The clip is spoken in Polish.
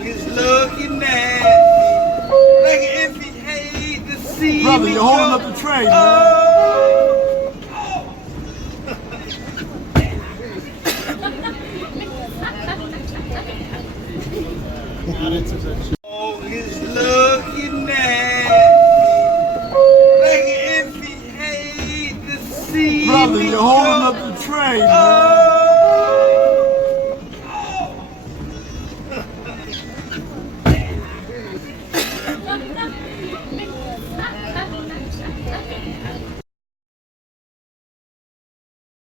is looking at me like if he hate to see Brother, me you're holding go. up the train, man. Oh.